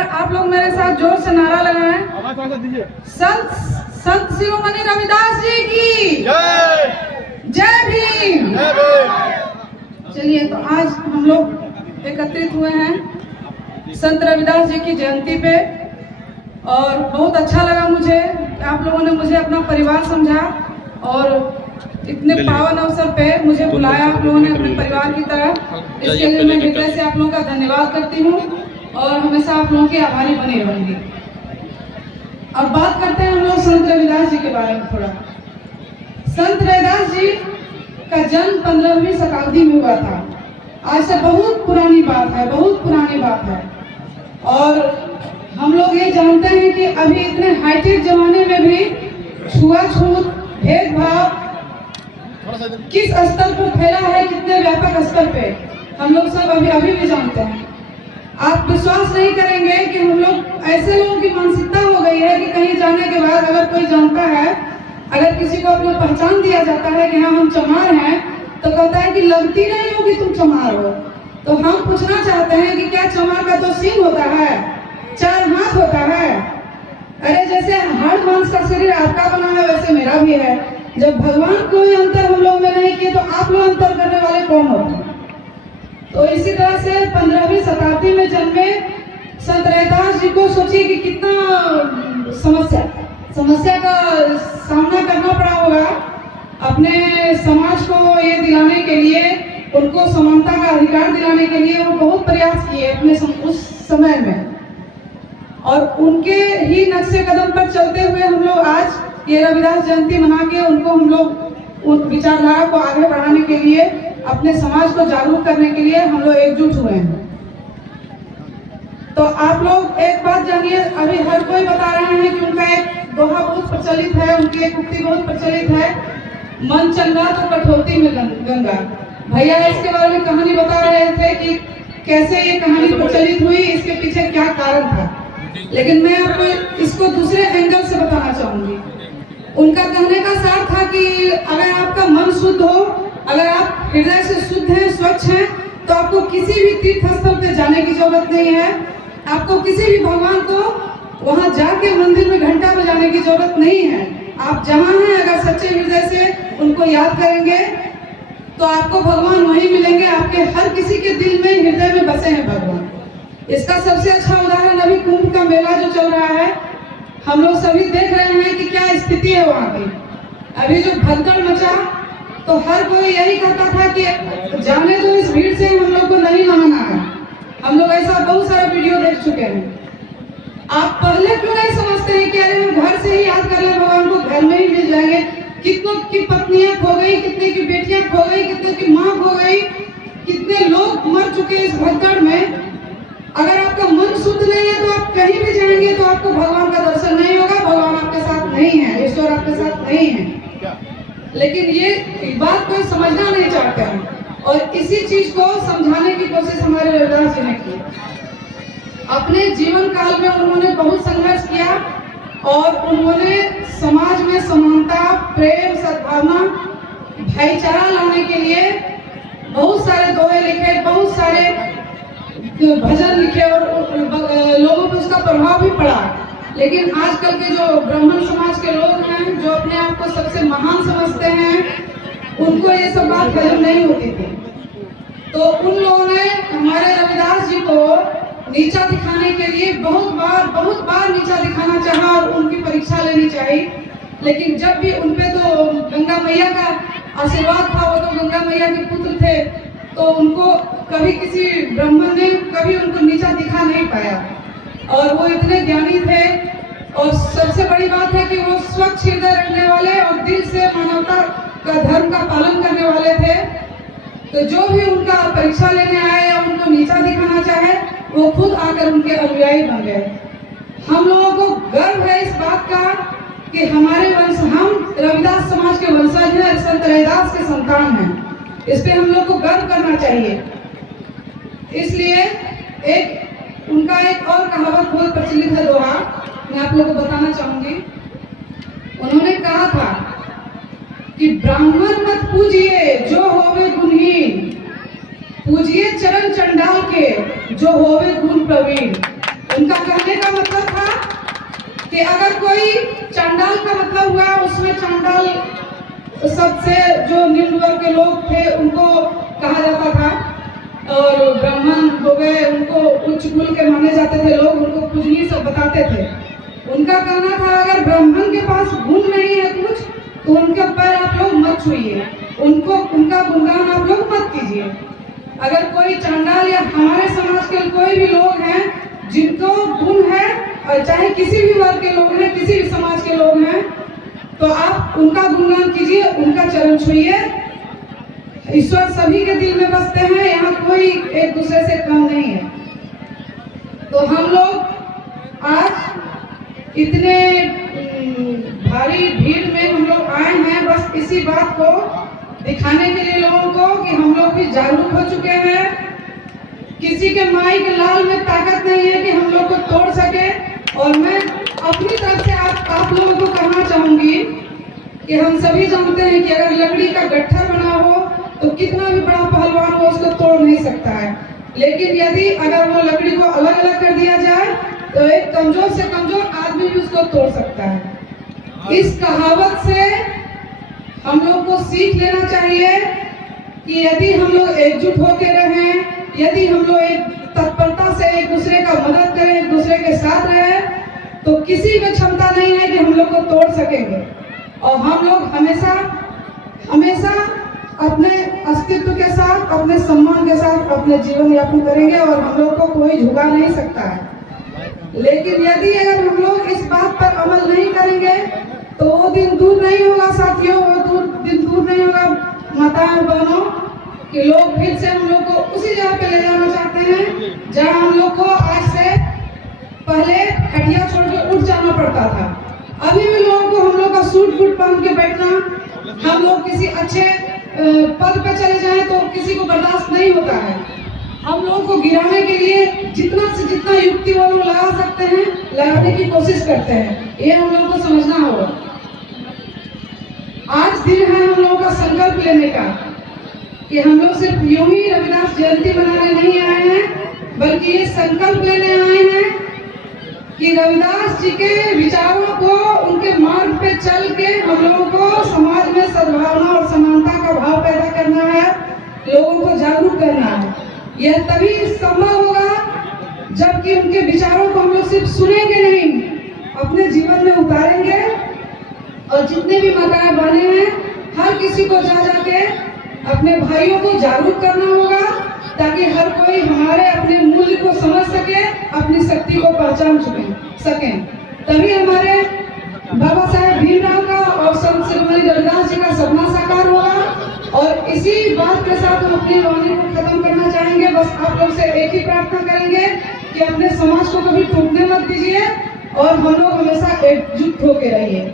बार आप लोग मेरे साथ जोर से नारा लगाएं। संत संत शिरोमणि रविदास जी की जय भीम। चलिए, तो आज हम लोग एकत्रित हुए हैं संत रविदास जी की जयंती पे, और बहुत अच्छा लगा मुझे कि आप लोगों ने मुझे अपना परिवार समझा और इतने पावन अवसर पे मुझे बुलाया आप लोगों ने अपने परिवार की तरह। इसके लिए मैं हृदय से आप लोगों का धन्यवाद करती हूँ और हमेशा आप लोगों के आभारी बने रहूंगी। अब बात करते हैं हम लोग संत रविदास जी के बारे में थोड़ा। संत रविदास जी का जन्म 15वीं शताब्दी में हुआ था। आज से बहुत पुरानी बात है, बहुत पुरानी बात है। और हम लोग ये जानते हैं कि अभी इतने हाईटेक जमाने में भी छुआछूत, भेदभाव किस स्तर पर फैला है, कितने व्यापक स्तर पे, हम लोग सब अभी भी जानते हैं। आप विश्वास नहीं करेंगे कि हम लोग ऐसे लोगों की मानसिकता हो गई है कि कहीं जाने के बाद अगर कोई जानता है, अगर किसी को अपना पहचान दिया जाता है कि हाँ हम चमार हैं, तो कहता है कि लगती नहीं हो कि तुम चमार हो। तो हम पूछना चाहते हैं कि क्या चमार का तो सींग होता है, 4 हाथ होता है? अरे जैसे हाड़ मांस का शरीर आपका बना है वैसे मेरा भी है। जब भगवान कोई अंतर हम लोग में नहीं किए तो आप लोग अंतर करने वाले कौन होते हैं? तो इसी तरह से 15वीं शताब्दी में जन्मे संत रविदास जी को सोचिए कि कितना समस्या का सामना करना पड़ा होगा। अपने समाज को ये दिलाने के लिए, उनको समानता का अधिकार दिलाने के लिए वो बहुत प्रयास किए अपने उस समय में, और उनके ही नक्शे कदम पर चलते हुए हम लोग आज ये रविदास जयंती मना के उनको हम लोग उन विचारधारा को आगे बढ़ाने के लिए, अपने समाज को जागरूक करने के लिए हम लोग एकजुट हुए हैं। तो आप लोग एक बात जानिए, अभी हर कोई बता रहे हैं कि उनका एक दोहा बहुत प्रचलित है, उनकी एक उक्ति बहुत प्रचलित है, मन चंगा तो कठौती में गंगा। भैया इसके बारे में कहानी बता रहे थे कि कैसे ये कहानी प्रचलित हुई, इसके पीछे क्या कारण था। लेकिन मैं आपको इसको दूसरे एंगल से बताना चाहूंगी। उनका कहने का सार था कि अगर आपका मन शुद्ध हो, अगर आप हृदय से शुद्ध हैं, स्वच्छ हैं, तो आपको किसी भी तीर्थ स्थल पे जाने की जरूरत नहीं है। आपको किसी भी भगवान को वहां जाके मंदिर में घंटा बजाने की जरूरत नहीं है। आप जहां हैं अगर सच्चे हृदय से उनको याद करेंगे तो आपको भगवान वहीं मिलेंगे। आपके हर किसी के दिल में, हृदय में बसे हैं भगवान। इसका सबसे अच्छा उदाहरण अभी कुंभ का मेला जो चल रहा है, हम लोग सभी देख रहे हैं कि क्या स्थिति है वहाँ की। अभी जो भगदड़ मचा, तो हर कोई यही कहता था कि जाने दो, इस भीड़ से हम लोग को नहीं नहाना है। हम लोग ऐसा बहुत सारा वीडियो देख चुके हैं। आप पहले क्यों नहीं समझते हैं कि अरे हम घर से ही याद कर ले भगवान को, घर में ही मिल जाएंगे। कितनों की पत्नियां खो गई, कितने की बेटियां खो गई, कितने की माँ खो गई, कितने लोग मर चुके इस भगदड़ में। अगर आपका मन शुद्ध नहीं है तो आप कहीं भी जाएंगे तो आपको भगवान का दर्शन नहीं होगा, भगवान आपके साथ नहीं है, ईश्वर आपके साथ नहीं है। लेकिन ये बात कोई समझना नहीं चाहता है, और इसी चीज को समझाने की कोशिश हमारे रविदास जी ने की। अपने जीवन काल में उन्होंने बहुत संघर्ष किया और उन्होंने समाज में समानता, प्रेम, सद्भावना, भाईचारा लाने के लिए बहुत सारे दोहे लिखे, बहुत सारे भजन लिखे, और लोगों पर उसका प्रभाव भी पड़ा। लेकिन आजकल के जो ब्राह्मण समाज के लोग हैं, जो अपने आप को सबसे महान समझते हैं, उनको ये सब बात हजम नहीं होती थी। तो उन लोगों ने हमारे रविदास जी को नीचा दिखाने के लिए बहुत बार नीचा दिखाना चाहा और उनकी परीक्षा लेनी चाहिए। लेकिन जब भी उनपे तो गंगा मैया का आशीर्वाद था, वो तो गंगा मैया के पुत्र थे, तो उनको कभी किसी ब्राह्मण ने कभी उनको नीचा दिखा नहीं पाया। और वो इतने ज्ञानी थे, और सबसे बड़ी बात है कि वो स्वच्छ हृदय रखने वाले और दिल से मानवता का, धर्म का पालन करने वाले थे। तो जो भी उनका परीक्षा लेने आए या उनको नीचा दिखाना चाहे, वो खुद आकर उनके अनुयायी बन गए। हम लोगों को गर्व है इस बात का कि हमारे वंश, हम रविदास समाज के वंशज हैं, संत रविदास के संतान हैं। इस पे हम लोग को गर्व करना चाहिए। इसलिए उनका एक और कहावत बहुत प्रचलित है, दोहा, मैं आप लोगों को बताना चाहूंगी। उन्होंने कहा था कि ब्राह्मण मत पूजिए जो होवे गुणहीन, पूजिए चरण चंडाल के जो होवे गुण प्रवीण। उनका चांडाल सबसे जो निम्न वर्ग के लोग थे उनको कहा जाता था, और ब्राह्मण हो गए उनको उच्च कुल के माने जाते थे लोग, उनको पूजनीय सब बताते थे। उनका कहना था अगर ब्राह्मण के पास गुण नहीं है कुछ तो उनके पैर आप लोग मत छुइए, उनको उनका गुणगान आप लोग मत कीजिए। अगर कोई चांडाल या हमारे समाज के कोई भी लोग हैं जिनको गुण है, और चाहे किसी भी वर्ग के लोग हैं, किसी भी समाज के लोग हैं, तो आप उनका गुणगान कीजिए, उनका चरण छुइए। ईश्वर सभी के दिल में बसते हैं, यहाँ कोई एक दूसरे से कम नहीं है। तो हम लोग आज इतने भारी भीड़ में हम लोग आए हैं बस इसी बात को दिखाने के लिए लोगों को कि हम लोग भी जागरूक हो चुके हैं। किसी के माई के लाल में ताकत नहीं है कि हम लोग को तोड़ सके। और मैं अपनी तरफ से आप लोगों को कहना चाहूंगी कि हम सभी जानते हैं कि अगर लकड़ी का गट्ठर बना हो तो कितना भी बड़ा पहलवान हो उसको तोड़ नहीं सकता है, लेकिन यदि अगर वो लकड़ी को अलग अलग कर दिया जाए तो एक कमजोर से कमजोर आदमी भी उसको तोड़ सकता है। इस कहावत से हम लोग को सीख लेना चाहिए कि यदि हम लोग एकजुट होकर रहें, यदि हम लोग एक तत्परता से एक दूसरे का मदद करें, एक दूसरे के साथ रहें, तो किसी में क्षमता नहीं है कि हम लोग को तोड़ सकेंगे। और हम लोग हमेशा हमेशा अपने अस्तित्व के साथ, अपने सम्मान के साथ अपने जीवन यापन करेंगे और हम लोग को कोई झुका नहीं सकता है। लेकिन यदि अगर हम लोग इस बात पर अमल नहीं करेंगे तो वो दिन दूर नहीं होगा साथियों, वो दिन दूर नहीं होगा माताएं बहनों, कि लोग फिर से हम लोग को उसी जगह पे ले जाना चाहते हैं जहाँ हम लोग को आज से पहले हटिया छोड़ के उठ जाना पड़ता था। अभी भी लोगों को हम लोग का सूट बूट पहन के बैठना, हम लोग किसी अच्छे पद पे चले जाएं तो किसी को बर्दाश्त नहीं होता है। हम लोगों को गिराने के लिए जितना से जितना युक्ति वो लोग लगा सकते हैं लगाने की कोशिश करते हैं, ये हम लोग को समझना होगा। आज दिन है हम लोगों का संकल्प लेने का कि हम लोग सिर्फ यूं ही रविदास जयंती मनाने नहीं आए हैं, बल्कि ये संकल्प लेने आए हैं कि रविदास जी के विचारों को, उनके मार्ग पे चल के हम लोगों को समाज में सद्भावना और समानता का भाव पैदा करना है, लोगों को जागरूक करना है। यह तभी संभव होगा जबकि उनके विचारों को हम लोग सिर्फ सुनेंगे नहीं, अपने जीवन में उतारेंगे। और जितने भी माताएं बहने हैं, हर किसी को जा जाके अपने भाइयों को जागरूक करना होगा ताकि हर कोई हमारे अपने मूल्य को समझ सके, अपनी शक्ति को पहचान सकें। तभी हमारे बाबा साहेब भीमराव का और संत शिरोमणि रविदास जी का सपना साकार होगा। और इसी बात के साथ हम अपनी वाणी को खत्म करना चाहेंगे। बस आप लोग से एक ही प्रार्थना करेंगे कि अपने समाज को कभी टूटने मत दीजिए और हम लोग हमेशा एकजुट होकर रहिए।